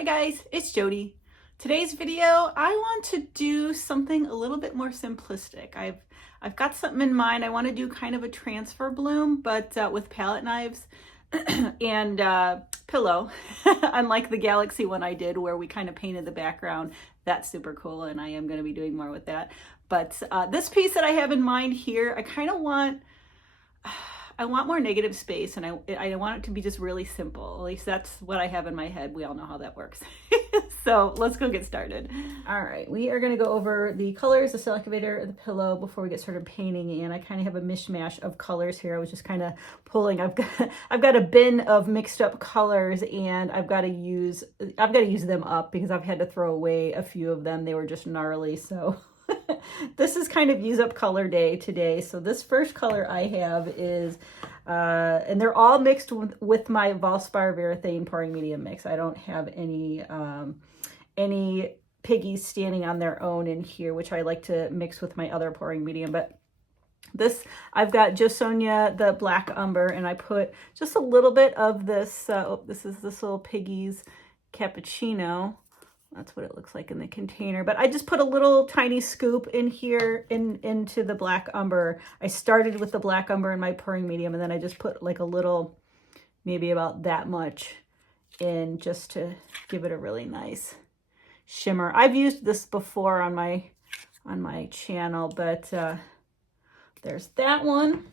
Hi guys, it's Jody. Today's video, I want to do something a little bit more simplistic. I've got something in mind. I want to do kind of a transfer bloom, but with palette knives and pillow, unlike the Galaxy one I did where we kind of painted the background. That's super cool, and I am going to be doing more with that. But this piece that I have in mind here, I want more negative space, and I want it to be just really simple. At least that's what I have in my head. We all know how that works. So let's go get started. All right, we are going to go over the colors, the cell activator, the pillow before we get started painting. And I kind of have a mishmash of colors here. I was just kind of pulling. I've got a bin of mixed up colors, and I've got to use them up because I've had to throw away a few of them. They were just gnarly. So this is kind of use up color day today. So this first color I have is, and they're all mixed with my Valspar Varathane pouring medium mix. I don't have any piggies standing on their own in here, which I like to mix with my other pouring medium. But this, I've got Jo Sonja, the black umber, and I put just a little bit of this, this is this little piggies cappuccino. That's what it looks like in the container. But I just put a little tiny scoop in here into the black umber. I started with the black umber in my pouring medium, and then I just put like a little, maybe about that much in just to give it a really nice shimmer. I've used this before on my channel, but there's that one.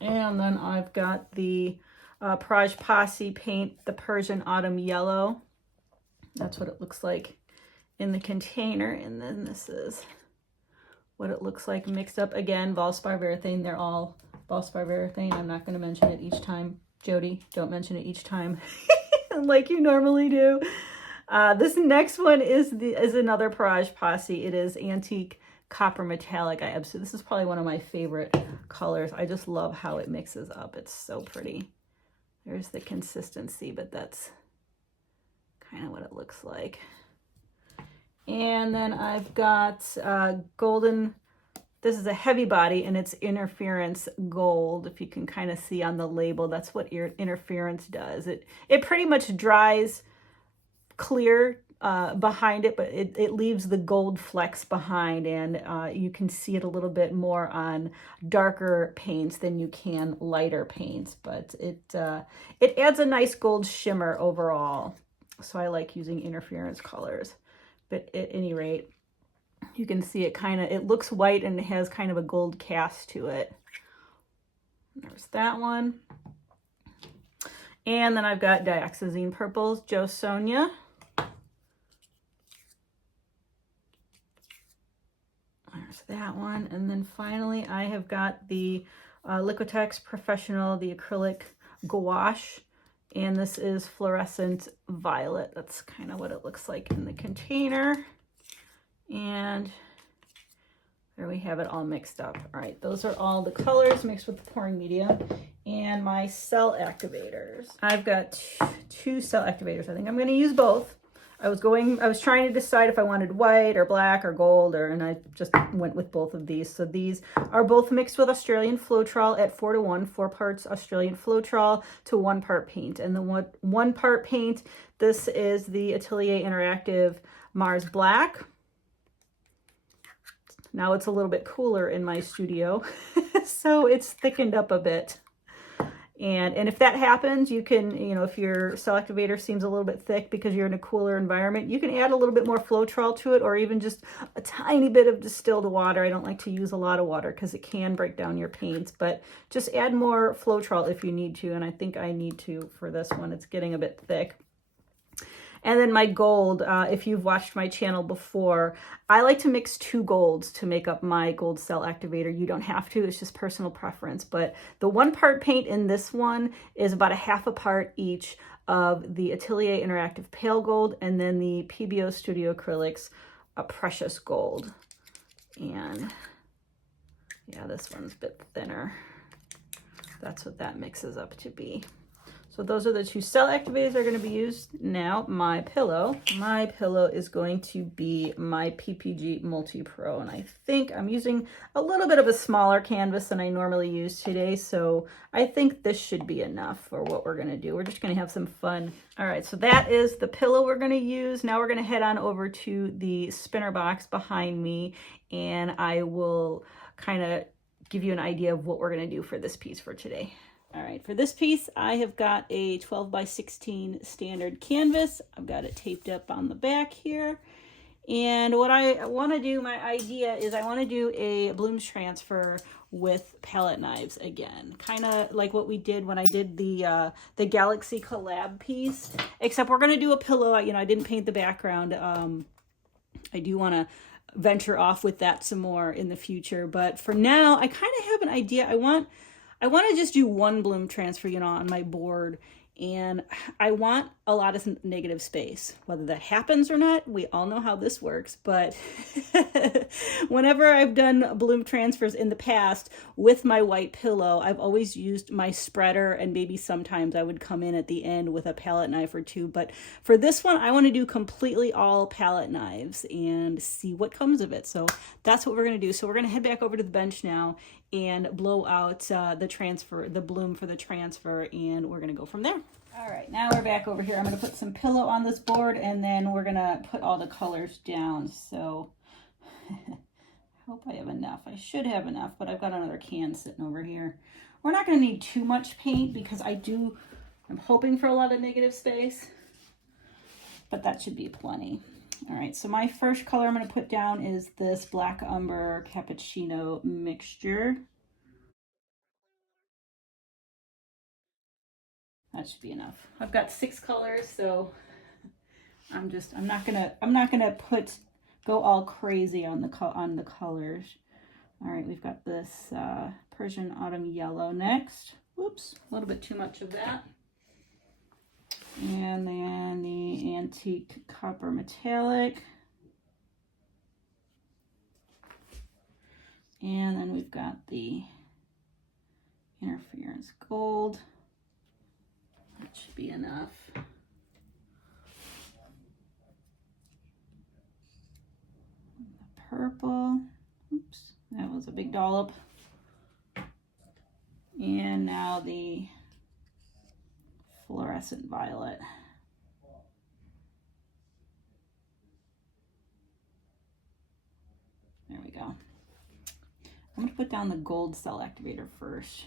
And then I've got the Praj Posse paint, the Persian Autumn Yellow. That's what it looks like in the container. And then this is what it looks like mixed up. Again, Valspar Varathane. They're all Valspar Varathane. I'm not going to mention it each time. Jody, don't mention it each time like you normally do. This next one is another Praj Posse. It is Antique Copper Metallic. This is probably one of my favorite colors. I just love how it mixes up. It's so pretty. There's the consistency, but that's kind of what it looks like. And then I've got golden, this is a heavy body, and it's interference gold. If you can kind of see on the label, that's what interference does. It pretty much dries clear behind it, but it leaves the gold flecks behind, and you can see it a little bit more on darker paints than you can lighter paints, but it adds a nice gold shimmer overall. So I like using interference colors. But at any rate, you can see it looks white and it has kind of a gold cast to it. There's that one. And then I've got Dioxazine Purples, Jo Sonja. There's that one. And then finally, I have got the Liquitex Professional, the acrylic gouache. And this is Fluorescent Violet. That's kind of what it looks like in the container. And there we have it all mixed up. All right, those are all the colors mixed with the pouring medium. And my cell activators. I've got two cell activators. I think I'm going to use both. I was trying to decide if I wanted white or black or gold, and I just went with both of these. So these are both mixed with Australian Floetrol at 4:1, 4 parts Australian Floetrol to 1 part paint. And the 1 part paint, this is the Atelier Interactive Mars Black. Now it's a little bit cooler in my studio, so it's thickened up a bit. And if that happens, you can, if your cell activator seems a little bit thick because you're in a cooler environment, you can add a little bit more Floetrol to it, or even just a tiny bit of distilled water. I don't like to use a lot of water because it can break down your paints, but just add more Floetrol if you need to. And I think I need to for this one. It's getting a bit thick. And then my gold, if you've watched my channel before, I like to mix 2 golds to make up my gold cell activator. You don't have to, it's just personal preference. But the 1 part paint in this one is about a half a part each of the Atelier Interactive Pale Gold and then the PBO Studio Acrylics Precious Gold. And yeah, this one's a bit thinner. That's what that mixes up to be. So those are the two cell activators that are going to be used. Now my pillow. My pillow is going to be my PPG Multi Pro, and I think I'm using a little bit of a smaller canvas than I normally use today, so I think this should be enough for what we're going to do. We're just going to have some fun. All right, so that is the pillow we're going to use. Now we're going to head on over to the spinner box behind me, and I will kind of give you an idea of what we're going to do for this piece for today. All right, for this piece, I have got a 12 by 16 standard canvas. I've got it taped up on the back here. And what I want to do, my idea is I want to do a blooms transfer with palette knives again. Kind of like what we did when I did the Galaxy collab piece, except we're going to do a pillow. You know, I didn't paint the background. I do want to venture off with that some more in the future. But for now, I kind of have an idea. I want to just do one bloom transfer, you know, on my board, and I want a lot of negative space. Whether that happens or not, we all know how this works, but whenever I've done bloom transfers in the past with my white pillow, I've always used my spreader, and maybe sometimes I would come in at the end with a palette knife or two. But for this one, I want to do completely all palette knives and see what comes of it. So that's what we're going to do. So we're going to head back over to the bench now and blow out the bloom for the transfer, and we're going to go from there. All right, now we're back over here. I'm going to put some pillow on this board, and then we're going to put all the colors down. So I hope I have enough. I should have enough, but I've got another can sitting over here. We're not going to need too much paint because I'm hoping for a lot of negative space, but that should be plenty. All right, so my first color I'm going to put down is this Black Umber Cappuccino mixture. That should be enough. I've got 6 colors, so I'm not gonna go all crazy on the colors. All right, we've got this Persian Autumn Yellow next. Whoops, a little bit too much of that. And then the Antique Copper Metallic. And then we've got the Interference Gold. That should be enough. The purple. Oops, that was a big dollop. And now the Fluorescent Violet. There we go. I'm going to put down the gold cell activator first.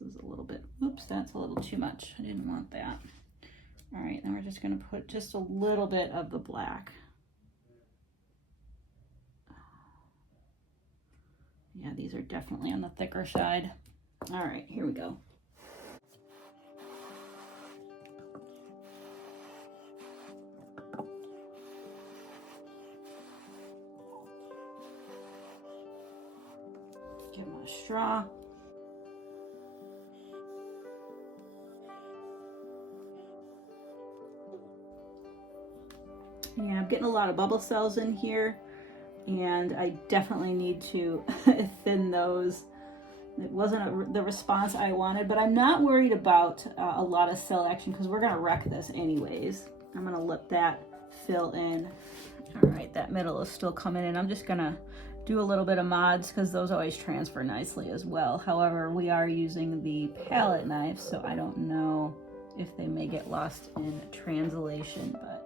This is a little bit, oops, that's a little too much. I didn't want that. All right, then we're just going to put just a little bit of the black. Yeah, these are definitely on the thicker side. All right, here we go. Get my straw. Yeah, I'm getting a lot of bubble cells in here, and I definitely need to thin those. It wasn't the response I wanted, but I'm not worried about a lot of cell action because we're gonna wreck this anyways. I'm gonna let that fill in. All right, that middle is still coming in. I'm just gonna do a little bit of mods because those always transfer nicely as well. However, we are using the palette knife, so I don't know if they may get lost in translation, but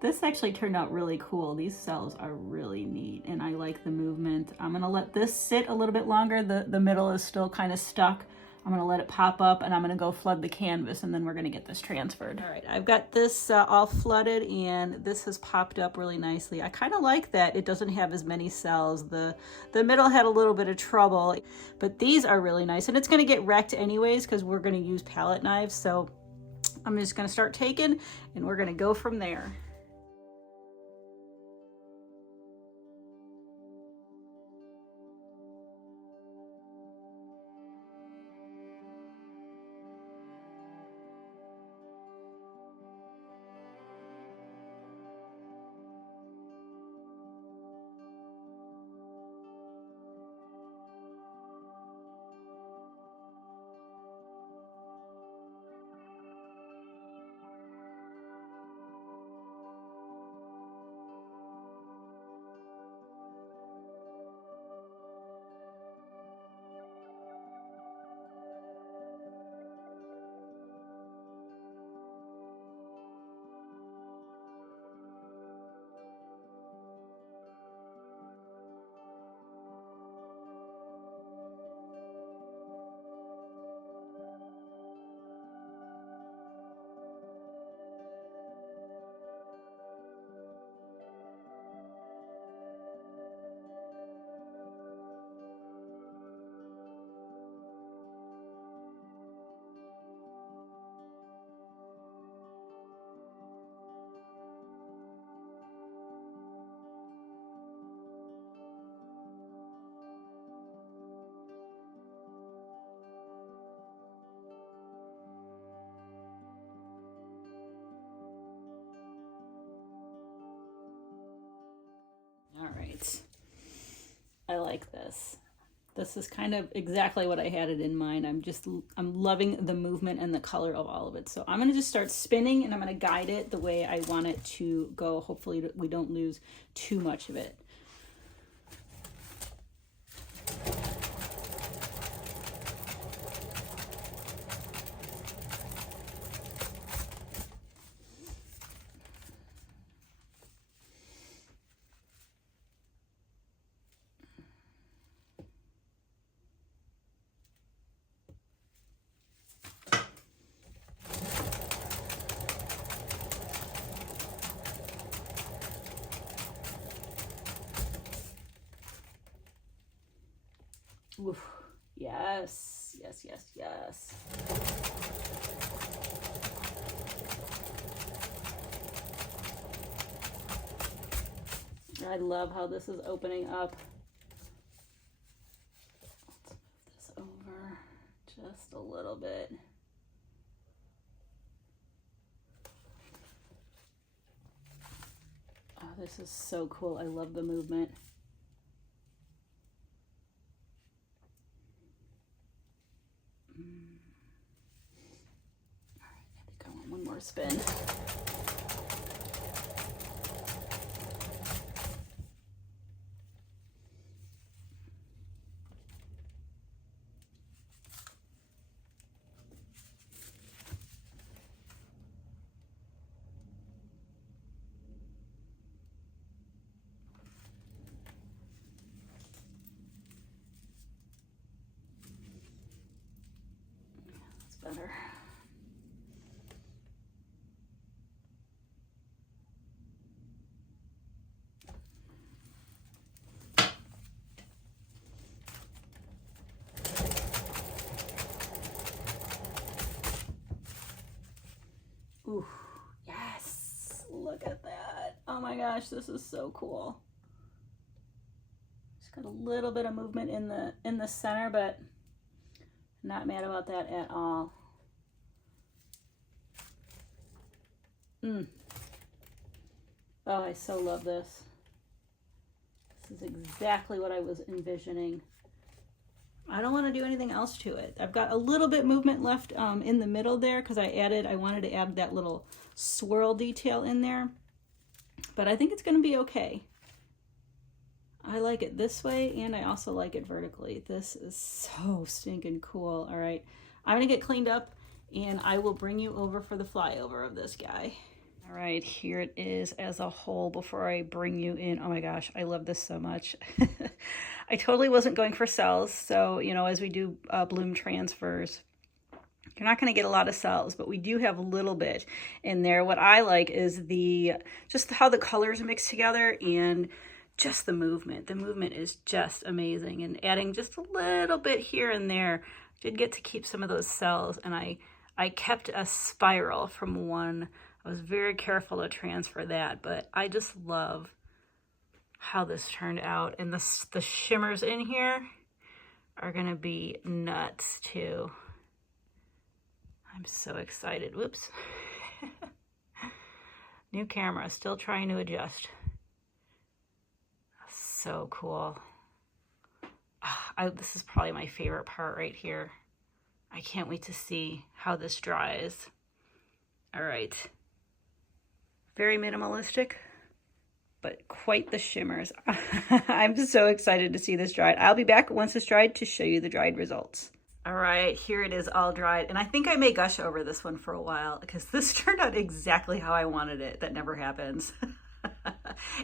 this actually turned out really cool. These cells are really neat, and I like the movement. I'm gonna let this sit a little bit longer. The middle is still kind of stuck. I'm gonna let it pop up, and I'm gonna go flood the canvas, and then we're gonna get this transferred. All right, I've got this all flooded, and this has popped up really nicely. I kind of like that it doesn't have as many cells. The middle had a little bit of trouble, but these are really nice, and it's gonna get wrecked anyways because we're gonna use palette knives. So I'm just gonna start taking, and we're gonna go from there. right. I like this. This is kind of exactly what I had it in mind. I'm loving the movement and the color of all of it. So I'm going to just start spinning and I'm going to guide it the way I want it to go. Hopefully we don't lose too much of it. Oof. Yes, yes, yes, yes. I love how this is opening up. Let's move this over just a little bit. Oh, this is so cool. I love the movement. All right, I think I want one more spin. Better. Ooh, yes, look at that. Oh my gosh, this is so cool. Just got a little bit of movement in the center, but not mad about that at all. Oh, I so love this. This is exactly what I was envisioning. I don't want to do anything else to it. I've got a little bit movement left in the middle there because I wanted to add that little swirl detail in there. But I think it's going to be okay. I like it this way, and I also like it vertically. This is so stinking cool. All right, I'm gonna get cleaned up, and I will bring you over for the flyover of this guy. All right, here it is as a whole before I bring you in. Oh my gosh, I love this so much. I totally wasn't going for cells, so, you know, as we do bloom transfers, you're not going to get a lot of cells, but we do have a little bit in there. What I like is just how the colors mix together and just the movement. The movement is just amazing, and adding just a little bit here and there, I did get to keep some of those cells, and I kept a spiral from one. I was very careful to transfer that, but I just love how this turned out. And the shimmers in here are gonna be nuts too. I'm so excited. Whoops. New camera, still trying to adjust. So cool. This is probably my favorite part right here. I can't wait to see how this dries. All right. Very minimalistic, but quite the shimmers. I'm so excited to see this dried. I'll be back once it's dried to show you the dried results. All right, here it is all dried. And I think I may gush over this one for a while because this turned out exactly how I wanted it. That never happens.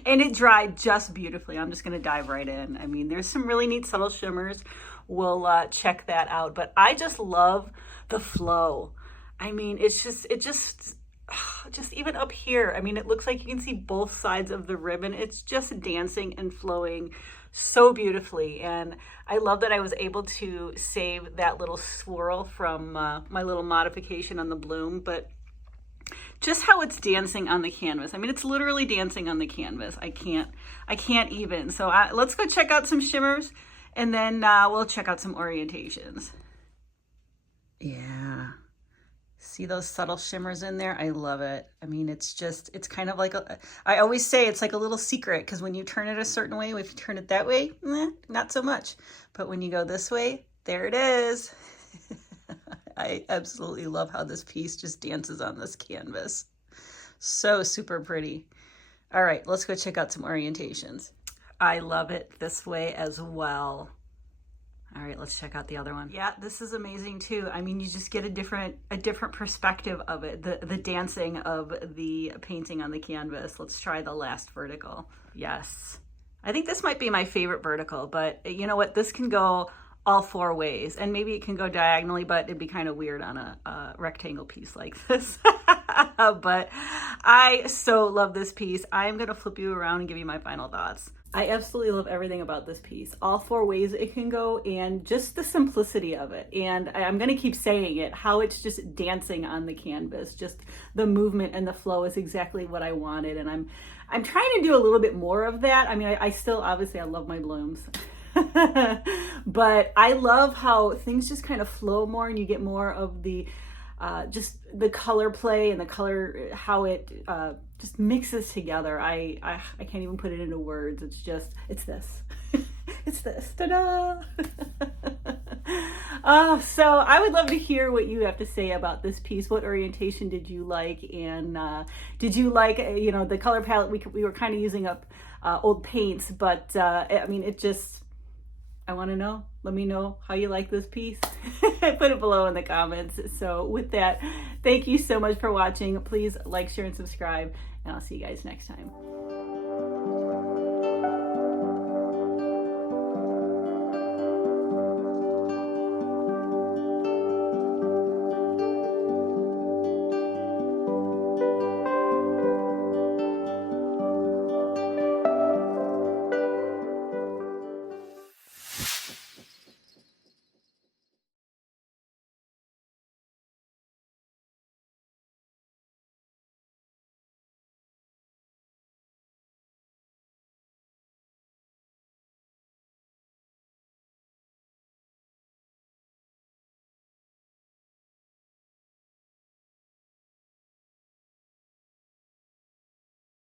And it dried just beautifully. I'm just gonna dive right in. I mean, there's some really neat subtle shimmers. We'll check that out. But I just love the flow. I mean, it just even up here, I mean, it looks like you can see both sides of the ribbon. It's just dancing and flowing so beautifully. And I love that I was able to save that little swirl from my little modification on the bloom, but just how it's dancing on the canvas. I mean, it's literally dancing on the canvas. I can't even. So let's go check out some shimmers, and then we'll check out some orientations. Yeah. See those subtle shimmers in there? I love it. I mean, it's just, it's kind of like, I always say it's like a little secret, because when you turn it a certain way, if you turn it that way, not so much. But when you go this way, there it is. I absolutely love how this piece just dances on this canvas. So super pretty. All right, let's go check out some orientations. I love it this way as well. All right, let's check out the other one. Yeah, this is amazing too. I mean, you just get a different perspective of it, the dancing of the painting on the canvas. Let's try the last vertical. Yes. I think this might be my favorite vertical, but you know what? This can go all 4 ways, and maybe it can go diagonally, but it'd be kind of weird on a rectangle piece like this. But I so love this piece. I'm gonna flip you around and give you my final thoughts. I absolutely love everything about this piece. All 4 ways it can go, and just the simplicity of it. And I'm gonna keep saying it, how it's just dancing on the canvas. Just the movement and the flow is exactly what I wanted. And I'm trying to do a little bit more of that. I mean, I still, obviously I love my blooms. But I love how things just kind of flow more, and you get more of the just the color play and the color, how it just mixes together. I can't even put it into words. It's just, it's this. It's this. Ta-da! So I would love to hear what you have to say about this piece. What orientation did you like? And did you like, you know, the color palette? We were kind of using up old paints, but I mean, it just, I want to know. Let me know how you like this piece. Put it below in the comments. So with that, thank you so much for watching. Please like, share, and subscribe, and I'll see you guys next time.